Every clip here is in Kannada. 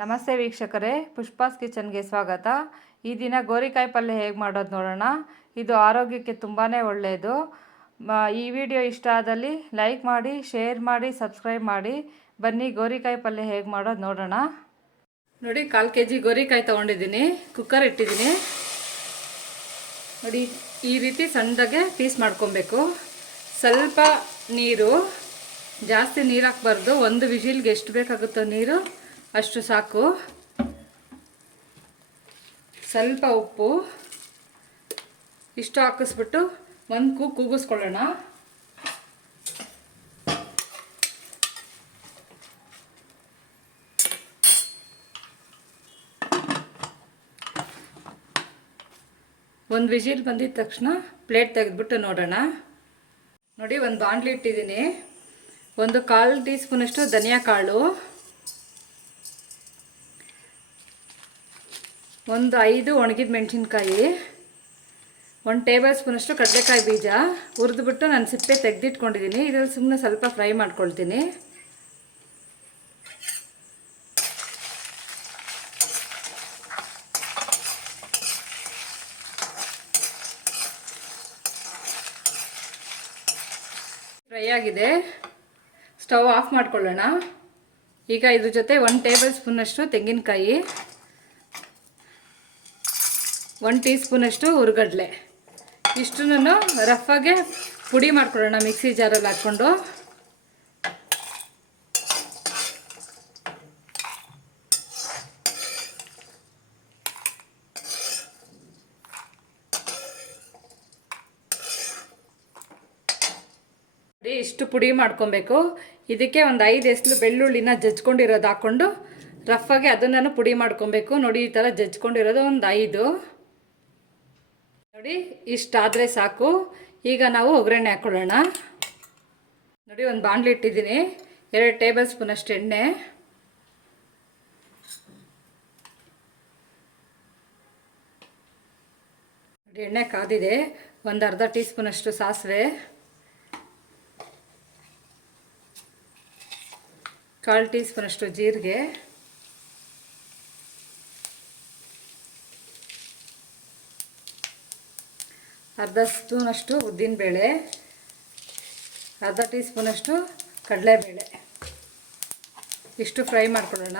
ನಮಸ್ತೆ ವೀಕ್ಷಕರೇ, ಪುಷ್ಪಾಸ್ ಕಿಚನ್ಗೆ ಸ್ವಾಗತ. ಈ ದಿನ ಗೋರಿಕಾಯಿ ಪಲ್ಯ ಹೇಗೆ ಮಾಡೋದು ನೋಡೋಣ. ಇದು ಆರೋಗ್ಯಕ್ಕೆ ತುಂಬಾ ಒಳ್ಳೆಯದು. ಈ ವಿಡಿಯೋ ಇಷ್ಟ ಆದಲ್ಲಿ ಲೈಕ್ ಮಾಡಿ, ಶೇರ್ ಮಾಡಿ, ಸಬ್ಸ್ಕ್ರೈಬ್ ಮಾಡಿ. ಬನ್ನಿ ಗೋರಿಕಾಯಿ ಪಲ್ಯ ಹೇಗೆ ಮಾಡೋದು ನೋಡೋಣ. ನೋಡಿ, 1/4 kg ಗೋರಿಕಾಯಿ ತೊಗೊಂಡಿದ್ದೀನಿ. ಕುಕ್ಕರ್ ಇಟ್ಟಿದ್ದೀನಿ. ನೋಡಿ, ಈ ರೀತಿ ಸಣ್ಣದಾಗೆ ಪೀಸ್ ಮಾಡ್ಕೊಬೇಕು. ಸ್ವಲ್ಪ ನೀರು, ಜಾಸ್ತಿ ನೀರು ಹಾಕಬಾರ್ದು. ಒಂದು ವಿಜಿಲ್ಗೆ ಎಷ್ಟು ಬೇಕಾಗುತ್ತೋ ನೀರು ಅಷ್ಟು ಸಾಕು. ಸ್ವಲ್ಪ ಉಪ್ಪು ಇಷ್ಟು ಹಾಕಿಸ್ಬಿಟ್ಟು ಒಂದು ಕೂಗಿಸ್ಕೊಳ್ಳೋಣ. ಒಂದು ವಿಜಿಲ್ ಬಂದಿದ ತಕ್ಷಣ ಪ್ಲೇಟ್ ತೆಗೆದ್ಬಿಟ್ಟು ನೋಡೋಣ. ನೋಡಿ, ಒಂದು ಬಾಣಲಿ ಇಟ್ಟಿದ್ದೀನಿ. ಒಂದು 1/4 ಟೀ ಸ್ಪೂನಷ್ಟು ಧನಿಯಾ ಕಾಳು, ಒಂದು 5 ಒಣಗಿದ ಮೆಣಸಿನ್ಕಾಯಿ, 1 ಟೇಬಲ್ ಸ್ಪೂನಷ್ಟು ಕಡಲೆಕಾಯಿ ಬೀಜ ಹುರಿದ್ಬಿಟ್ಟು ನಾನು ಸಿಪ್ಪೆ ತೆಗೆದಿಟ್ಕೊಂಡಿದ್ದೀನಿ. ಇದರಲ್ಲಿ ಸುಮ್ಮನೆ ಸ್ವಲ್ಪ ಫ್ರೈ ಮಾಡ್ಕೊಳ್ತೀನಿ. ಫ್ರೈ ಆಗಿದೆ. ಸ್ಟವ್ ಆಫ್ ಮಾಡ್ಕೊಳ್ಳೋಣ. ಈಗ ಇದ್ರ ಜೊತೆ 1 ಟೇಬಲ್ ಸ್ಪೂನಷ್ಟು ತೆಂಗಿನಕಾಯಿ, 1 ಟೀ ಸ್ಪೂನಷ್ಟು ಹುರ್ಗಡ್ಲೆ, ಇಷ್ಟನ್ನು ರಫಾಗೆ ಪುಡಿ ಮಾಡ್ಕೊಳ್ಳೋಣ ಮಿಕ್ಸಿ ಜಾರಲ್ಲಿ ಹಾಕ್ಕೊಂಡು. ಇಷ್ಟು ಪುಡಿ ಮಾಡ್ಕೊಬೇಕು. ಇದಕ್ಕೆ ಒಂದು 5 ಎಸ್ಲು ಬೆಳ್ಳುಳ್ಳಿನ ಜಜ್ಕೊಂಡಿರೋದು ಹಾಕ್ಕೊಂಡು ರಫಾಗೆ ಅದನ್ನು ಪುಡಿ ಮಾಡ್ಕೊಬೇಕು. ನೋಡಿ, ಈ ಥರ ಜಜ್ಕೊಂಡಿರೋದು ಒಂದು 5. ನೋಡಿ, ಇಷ್ಟಾದರೆ ಸಾಕು. ಈಗ ನಾವು ಒಗ್ಗರಣೆ ಹಾಕ್ಕೊಳ್ಳೋಣ. ನೋಡಿ, ಒಂದು ಬಾಣಲಿ ಇಟ್ಟಿದ್ದೀನಿ. 2 ಟೇಬಲ್ ಸ್ಪೂನಷ್ಟು ಎಣ್ಣೆ, ನೋಡಿ ಎಣ್ಣೆ ಕಾದಿದೆ. ಒಂದು ಅರ್ಧ ಟೀ ಸ್ಪೂನಷ್ಟು ಸಾಸಿವೆ, 1/4 ಟೀ ಸ್ಪೂನಷ್ಟು ಜೀರಿಗೆ, ಅರ್ಧ ಸ್ಪೂನಷ್ಟು ಉದ್ದಿನಬೇಳೆ, ಅರ್ಧ ಟೀ ಸ್ಪೂನಷ್ಟು ಕಡಲೆಬೇಳೆ, ಇಷ್ಟು ಫ್ರೈ ಮಾಡ್ಕೊಳ್ಳೋಣ.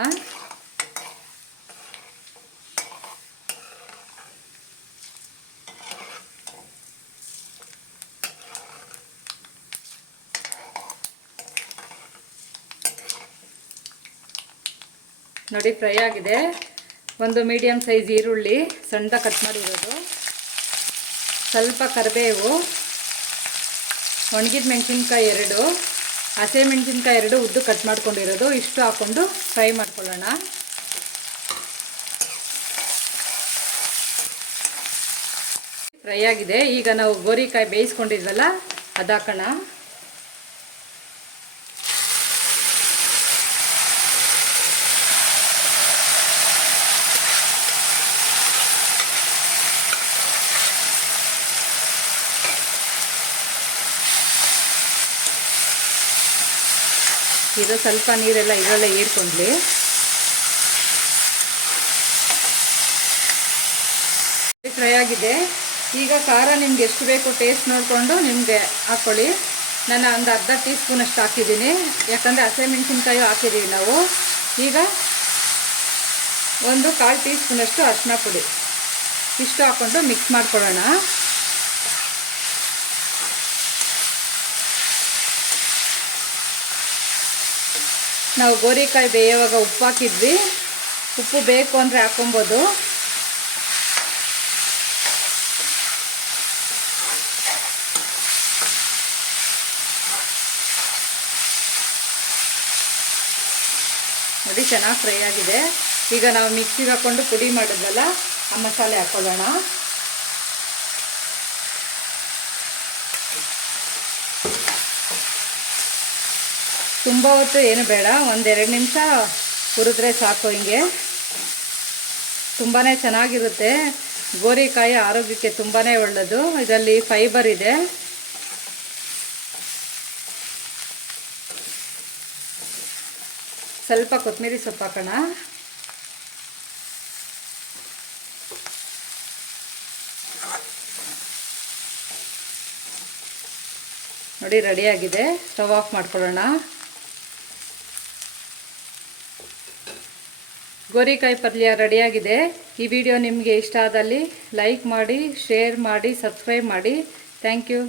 ನೋಡಿ, ಫ್ರೈ ಆಗಿದೆ. ಒಂದು ಮೀಡಿಯಮ್ ಸೈಜ್ ಈರುಳ್ಳಿ ಸಣ್ಣದಾಗಿ ಕಟ್ ಮಾಡಿರೋದು, ಸ್ವಲ್ಪ ಕರಿಬೇವು, ಒಣಗಿದ ಮೆಣಸಿನ್ಕಾಯಿ 2, ಹಸಿ ಮೆಣಸಿನ್ಕಾಯಿ 2 ಉದ್ದು ಕಟ್ ಮಾಡ್ಕೊಂಡಿರೋದು, ಇಷ್ಟು ಹಾಕ್ಕೊಂಡು ಫ್ರೈ ಮಾಡ್ಕೊಳ್ಳೋಣ. ಫ್ರೈ ಆಗಿದೆ. ಈಗ ನಾವು ಗೋರಿಕಾಯಿ ಬೇಯಿಸ್ಕೊಂಡಿದ್ವಲ್ಲ ಅದು ಹಾಕೋಣ. ಇದು ಸ್ವಲ್ಪ ನೀರೆಲ್ಲ ಇದರಲ್ಲೇ ಹೀರ್ಕೊಂಡ್ಲಿ. ಫ್ರೈ ಆಗಿದೆ. ಈಗ ಖಾರ ನಿಮ್ಗೆ ಎಷ್ಟು ಬೇಕು ಟೇಸ್ಟ್ ನೋಡಿಕೊಂಡು ನಿಮಗೆ ಹಾಕ್ಕೊಳ್ಳಿ. ನಾನು ಒಂದು ಅರ್ಧ ಟೀ ಸ್ಪೂನಷ್ಟು ಹಾಕಿದ್ದೀನಿ, ಯಾಕಂದರೆ ಹಸಿಮೆಣಸಿನ್ಕಾಯಿ ಹಾಕಿದ್ದೀವಿ ನಾವು. ಈಗ ಒಂದು 1/4 ಟೀ ಸ್ಪೂನಷ್ಟು ಅರಿಶಿನ ಪುಡಿ, ಇಷ್ಟು ಹಾಕ್ಕೊಂಡು ಮಿಕ್ಸ್ ಮಾಡ್ಕೊಳ್ಳೋಣ. ನಾವು ಗೋರಿಕಾಯಿ ಬೇಯುವಾಗ ಉಪ್ಪು ಹಾಕಿದ್ವಿ. ಉಪ್ಪು ಬೇಕು ಅಂದರೆ ಹಾಕ್ಕೊಬೋದು. ನೋಡಿ, ಚೆನ್ನಾಗಿ ಫ್ರೈ ಆಗಿದೆ. ಈಗ ನಾವು ಮಿಕ್ಸಿಗೆ ಹಾಕ್ಕೊಂಡು ಪುಡಿ ಮಾಡಿದ್ವಲ್ಲ ಆ ಮಸಾಲೆ ಹಾಕ್ಕೊಳ್ಳೋಣ. ತುಂಬ ಹೊತ್ತು ಏನು ಬೇಡ, 1-2 ನಿಮಿಷ ಹುರಿದ್ರೆ ಸಾಕು. ಹಿಂಗೆ ತುಂಬಾ ಚೆನ್ನಾಗಿರುತ್ತೆ. ಗೋರಿಕಾಯಿ ಆರೋಗ್ಯಕ್ಕೆ ತುಂಬಾ ಒಳ್ಳೆಯದು. ಇದರಲ್ಲಿ ಫೈಬರ್ ಇದೆ. ಸ್ವಲ್ಪ ಕೊತ್ತಂಬರಿ ಸೊಪ್ಪು ಹಾಕೋಣ. ನೋಡಿ ರೆಡಿಯಾಗಿದೆ. ಸ್ಟವ್ ಆಫ್ ಮಾಡ್ಕೊಳ್ಳೋಣ. ಗೋರಿಕಾಯಿ ಪಲ್ಯ ರೆಡಿಯಾಗಿದೆ. ಈ ವಿಡಿಯೋ ನಿಮಗೆ ಇಷ್ಟ ಆದಲ್ಲಿ ಲೈಕ್ ಮಾಡಿ, ಶೇರ್ ಮಾಡಿ, ಸಬ್ಸ್ಕ್ರೈಬ್ ಮಾಡಿ. Thank you.